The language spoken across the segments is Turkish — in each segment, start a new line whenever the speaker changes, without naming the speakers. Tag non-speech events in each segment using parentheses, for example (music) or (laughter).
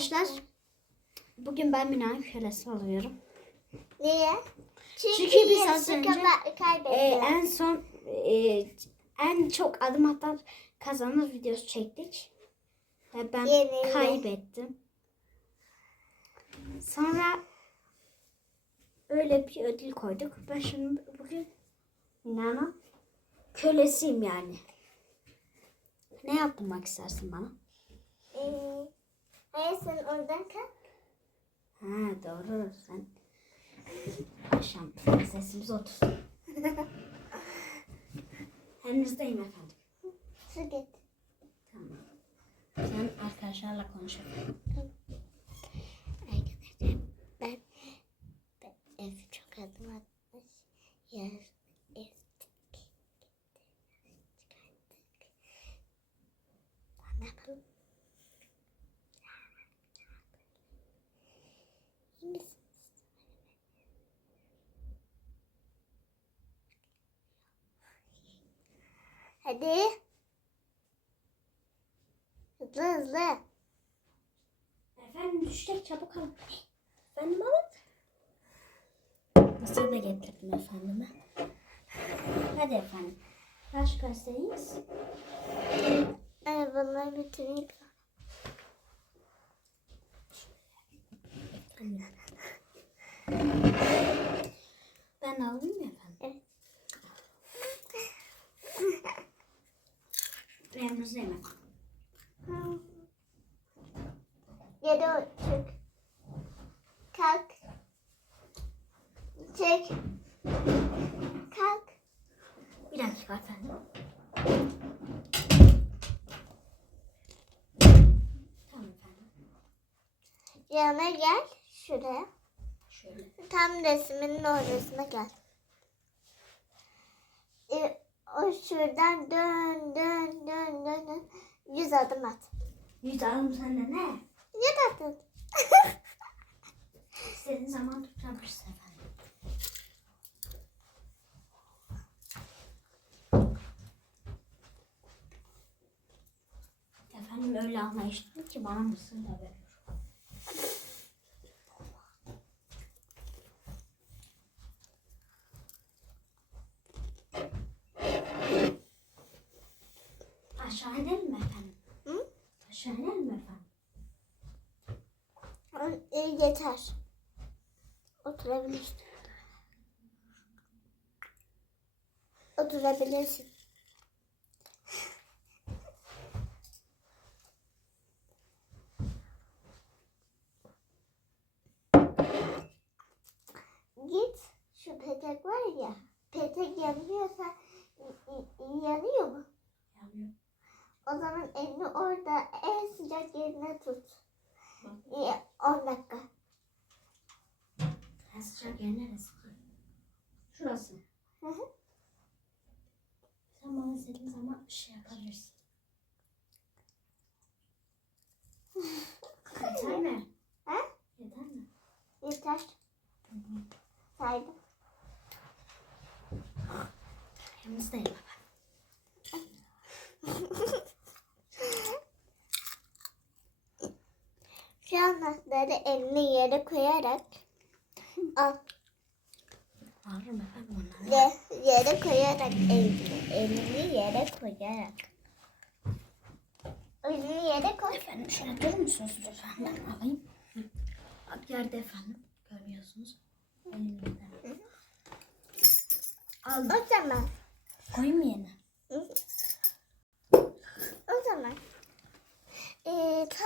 Arkadaşlar bugün ben Mina'nın kölesi oluyorum.
Niye? Çünkü,
Çünkü biz az önce. Ee, en son e, en çok adım atan kazanır videosu çektik. Ve ben
Yenildi.
kaybettim. Sonra öyle bir ödül koyduk. Ben şimdi bugün Mina'nın kölesiyim yani. Ne yaptırmak istersin bana?
Ee, hayır sen oradan kalk.
Ha doğru sen akşam prensesimiz otursun. Henüzdeyim efendim.
Su.
Tamam. Sen arkadaşlarla konuşalım.
Arkadaşlar ben, ben ev çok adım atmış. Yer ezdik. Çıkarttık. Ne yapalım? İyi misin? Hadi. Hızlı hızlı.
Efendim düşecek çabuk alın. Efendim alın. Mısır da getirdim efendime. Hadi efendim. Kaç
Evet bunları bitireyim.
Ben alayım mı efendim?
Evet.
Yanınızdayım efendim.
Yere çık. Kalk. Çek. Kalk.
Bir dakika efendim. Tamam efendim.
Yana gel. Şuraya.
Şöyle.
Tam resminin orasına gel. O şuradan dön dön dön dön dön. Yüz adım at.
Yüz alım sende ne?
Yüz adım. (laughs)
İstediğin zaman tutabilirsin efendim. Efendim öyle anlayışlı ki bana mısır da veriyor. Aşağı inelim mi efendim?
Hı?
Aşağı inelim mi efendim?
İyi yeter. Oturabilirsin. Oturabilirsin. Git şu petek var ya. Petek yanıyorsa yanıyor mu?
Yanıyor.
O zaman elini orada en sıcak yerine tut.
Bak.
İyi, 10 dakika.
En sıcak yer neresi? Şurası.
Hı hı.
Sen bana istediğin zaman şey yapabilirsin. (laughs) Yeter mi?
Ha?
Yeter mi?
Yeter. Saydım.
Yanınızdayım baba. (laughs)
Şu anahtarı elini yere koyarak al.
Alırım efendim onları.
Ye, yere koyarak elini, elini yere koyarak. Elini yere koy.
Efendim şöyle durur musunuz lütfen? Ben alayım. Hı. Bak yerde efendim. Görmüyorsunuz. Elimde. Aldım.
O zaman,
Koyayım yerine.
o zaman. Ee, ta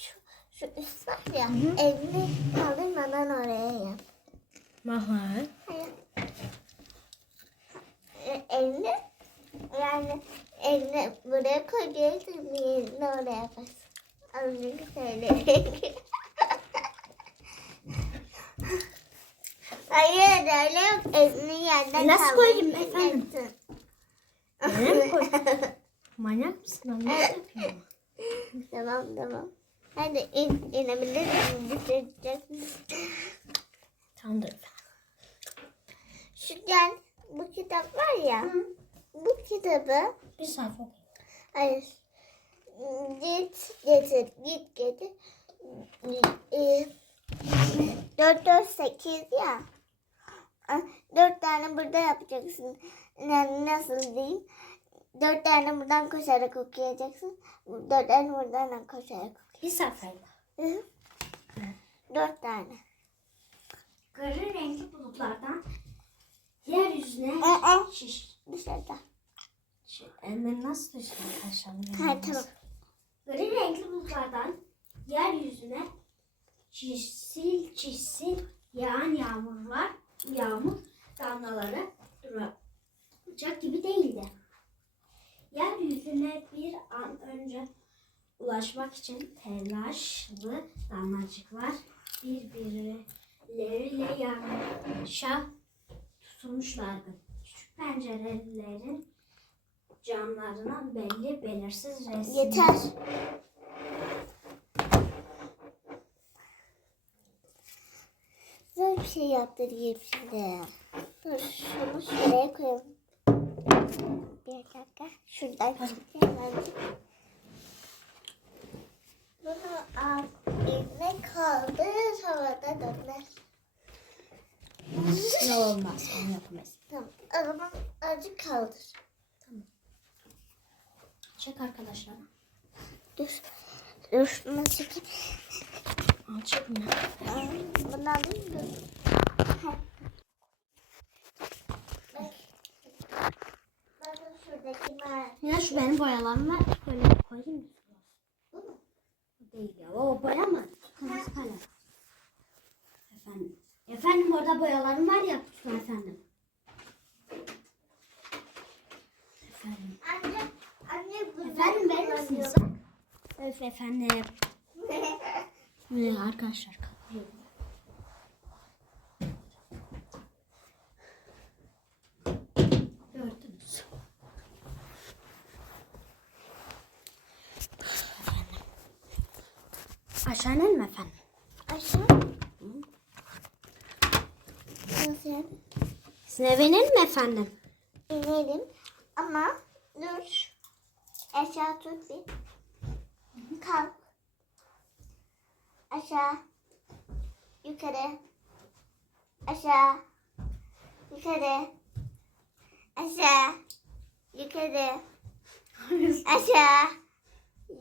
şu, şu üst var ya, elini kaldırmadan oraya yap.
Mahal.
Hayır. Elini yani elini buraya koy diyorsun elini oraya bas. Az önce söyledim. Hayır öyle yok. Elini yerden
nasıl koyayım efendim? Nereye mi koy? Manyak mısın? Anlayacak (laughs)
tamam tamam. Hadi in, inebilir? Bitirecek misin?
Tamamdır.
Şu gel kitap var ya. Bu kitabı
Bir sayfa okuyayım.
Hayır. Git getir, git getir. e, 4 4 8 ya. Ah, Dört tane burada yapacaksın. Yani nasıl diyeyim? Dört tane buradan koşarak okuyacaksın. Dört tane buradan koşarak
Bir seferde.
okuyacaksın. Dört tane.
Gri renkli bulutlardan yeryüzüne
Aa,
şiş.
dışarıda.
Emre nasıl düştü aşağıya?
Ha tamam.
Gri renkli bulutlardan yeryüzüne çisil çisil yağan yağmurlar, yağmur damlaları duracak gibi değildi. Yeryüzüne bir an önce ulaşmak için telaşlı damlacıklar birbirleriyle yanlışa tutulmuşlardı. Pencerelerin camlarına belli belirsiz resimler.
Yeter. Güzel bir şey yaptırayım şimdi. Dur şunu şuraya koyalım. Bir dakika. Şuradan bence. Bunu al. Eline kaldır. Havada döner.
Ne olmaz, onu yapamayız.
Tamam. O zaman kaldır.
Çek arkadaşlar.
Dur. Dur şunu çekeyim.
Al çek bunu.
Bunu alayım var.
Ya şu benim boyalarım var. Böyle koyayım mı?
Bu mu?
Değil ya. O boya mı? Kırmızı kalem. Efendim. Efendim orada boyalarım var ya. Efendim.
Anne, anne bu
Efendim verir misiniz? Öf efendim. (laughs) Ee, arkadaşlar kapıyorum. Gördünüz. Efendim. Aşağı inelim efendim.
Aşağı. Nasıl yani?
Sizin eve inelim mi efendim?
İnelim. Ama dur. Aşağı tut bir. Kalk. Aşağı. Yukarı. Aşağı. Yukarı. Aşağı. Yukarı. Aşağı.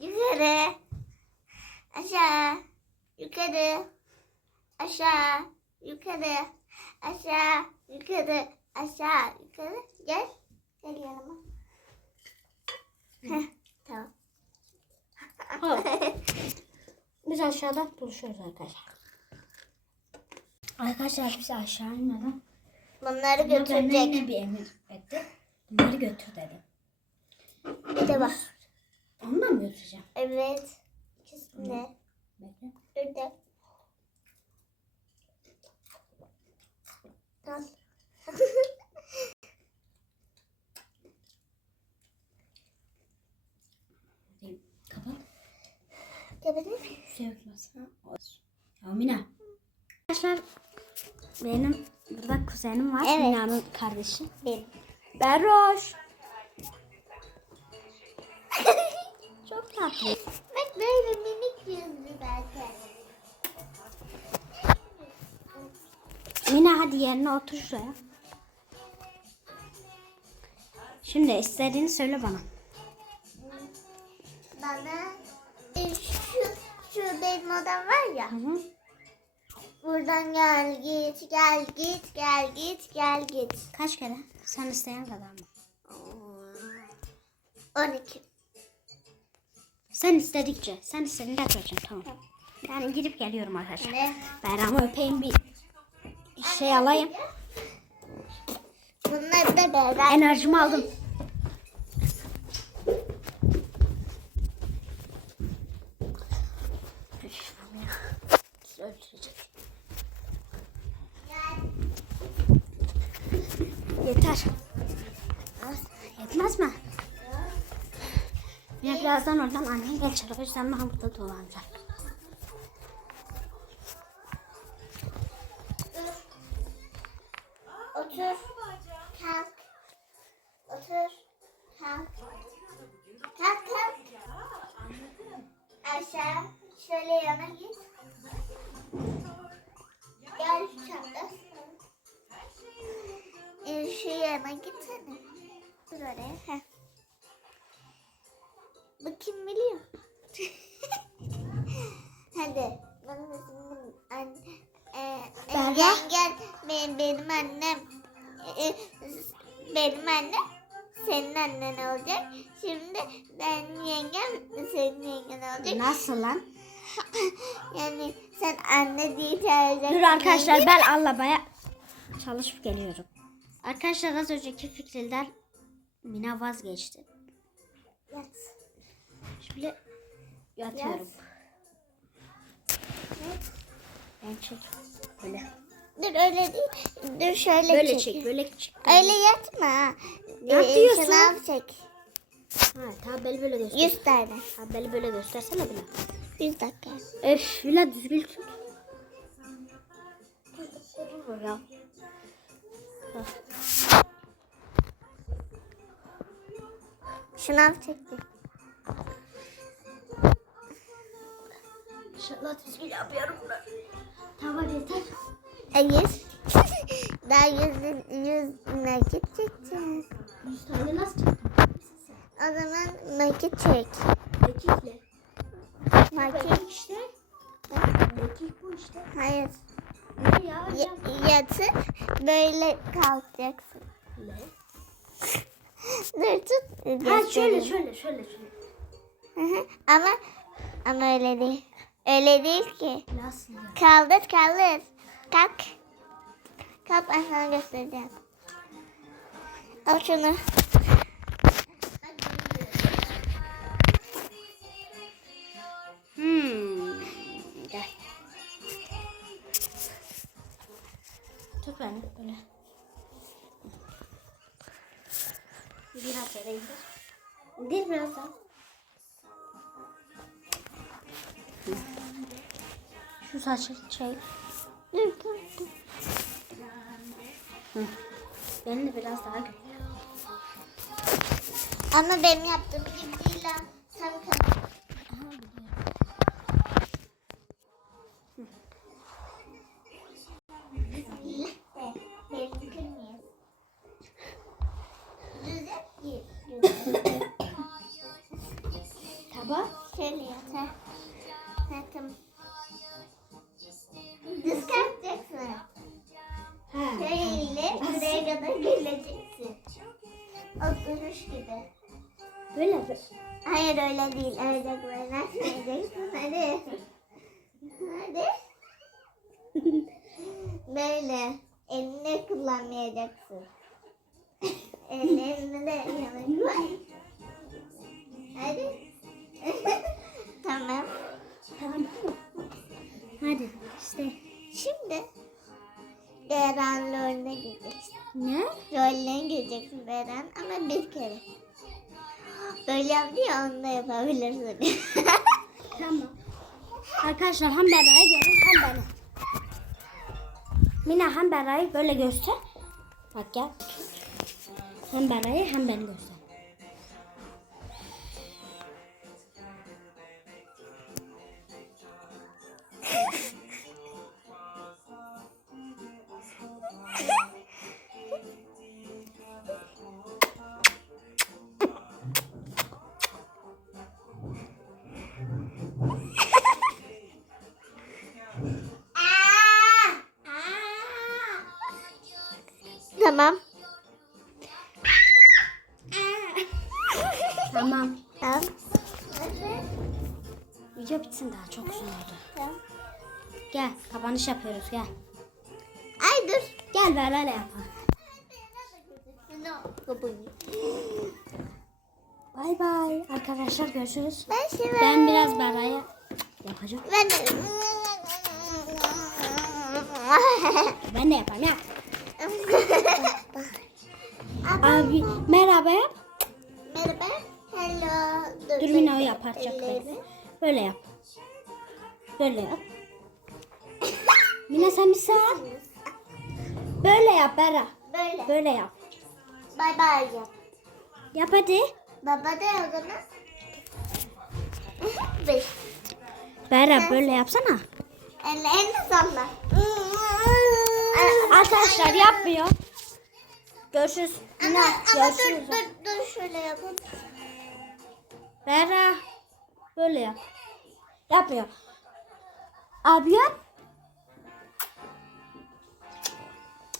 Yukarı. Aşağı. Yukarı. Aşağı. Yukarı. Aşağı. Yukarı. Aşağı. Yukarı. Gel. Gel yanıma. Heh, tamam. (laughs)
Biz aşağıda buluşuyoruz arkadaşlar. Arkadaşlar biz aşağı inmeden
Bunları götürecek.
yine bir emir etti. Bunları götür dedi.
Bir de bak.
Onu da mı götüreceğim?
Evet. İkisini.
Bekle.
Dur da. Al.
Bakayım. Kapat.
Kapatın.
Sevmez. Ya Mina. Arkadaşlar benim burada kuzenim var.
Evet.
Mina'nın kardeşi.
Benim.
Berroş. (laughs) Çok tatlı.
Bak böyle minik yüzlü zaten.
Mina hadi yerine otur şuraya. Şimdi istediğini söyle. Bana
benim odam var ya.
Hı hı.
Buradan gel git gel git gel git gel git.
Kaç kere? Sen isteyen kadar mı?
12.
Sen istedikçe. Sen istediğinde yapacağım tamam. Yani gidip geliyorum arkadaşlar.
Ne?
Bayramı öpeyim bir şey alayım.
Bunları da beraber.
Enerjimi aldım. Üf, bu ya. Bizi öldürecek. Yeter. Yetmez mi? Birazdan oradan annem gelecek. O yüzden ben burada dolanacak.
Oraya. Heh. Kim biliyor? (laughs) Hadi. Benim ismim an, e, yengem benim, benim annem. E, benim annem senin annen olacak. Şimdi ben yengem senin yengen olacak.
Nasıl lan? (laughs)
Yani sen anne diye çağıracaksın.
Dur arkadaşlar ben anlamaya çalışıp geliyorum. Arkadaşlar az önceki fikirden Mina vazgeçti.
Yat.
Şimdi yatıyorum.
Yat.
Ben çek. Böyle.
Dur öyle değil. Dur şöyle
Böyle
çek.
çek. Böyle çek.
Öyle yatma.
Yat
Ee,
diyorsun.
Şınav çek.
Ha, tamam beni böyle göster.
100 tane.
Ha, beni böyle göstersene Bila.
100 dakika.
Öf Bila düzgün tut. Dur ya.
Şınav çekti.
İnşallah düzgün yapıyorum da. Tamam yeter.
Hayır. (laughs) Daha yüz, yüz nakit çekeceğiz.
Yüz tane nasıl çektin?
O zaman nakit çek.
Mekikle.
Nakit.
işte. Mekik bu işte.
Hayır.
Ne ya?
Y- yatıp böyle kalkacaksın.
Ne?
Dur tut.
Ha şöyle şöyle şöyle şöyle.
Hı hı. ama ama öyle değil. Öyle değil ki.
Nasıl ya?
Kaldır kaldır. Kalk. Kalk ben sana göstereceğim. Al şunu.
Hmm. Gel. Tut beni böyle. Biraz yere indir. İndir biraz daha. Şu saçı çek.
Dur dur dur.
Hı. Beni de biraz daha.
Ama benim yaptığım gibi değil lan. Sen (laughs)
Böyle.
Elini kullanmayacaksın. (laughs) Ellerini de. Hadi. (laughs) tamam.
Tamam. Hadi işte.
Şimdi Beren rolüne gireceksin.
Ne?
Rolüne gireceksin Beren ama bir kere. Böyle yaptı ya onu da yapabilirsin.
Tamam. Arkadaşlar hem Berra'yı görün hem beni. Mina hem Berra'yı böyle göster. Bak gel. Hem Berra'yı hem beni göster. (laughs)
tamam.
Tamam.
Tamam.
Video bitsin daha çok uzun oldu.
Tamam.
Gel kapanış yapıyoruz gel.
Ay dur.
Gel Berra'yla yapalım. Bay bay. Arkadaşlar görüşürüz.
Ben şimdi
Ben biraz Berra'ya yapacağım.
ben de
Ben de yapayım ya. Abi merhaba yap.
Merhaba. Hello.
Dur Mina o yapacak. Bekle. Böyle yap. Böyle yap. Mina sen bir sağ. Böyle yap Berra.
Böyle.
Böyle yap.
Bay bay yap.
Yap hadi.
Baba da o zaman. (laughs) Beş.
Berra böyle yapsana.
Ellerini salla.
Arkadaşlar yapmıyor. Görüşürüz.
Ama, ama dur,
görüşürüz.
dur, dur şöyle yapalım.
Berra böyle yap. Yapmıyor. Abi yap.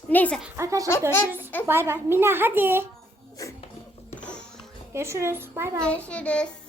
Neyse arkadaşlar görüşürüz. Bay bay. Mina hadi. Görüşürüz. Bay bay.
Görüşürüz.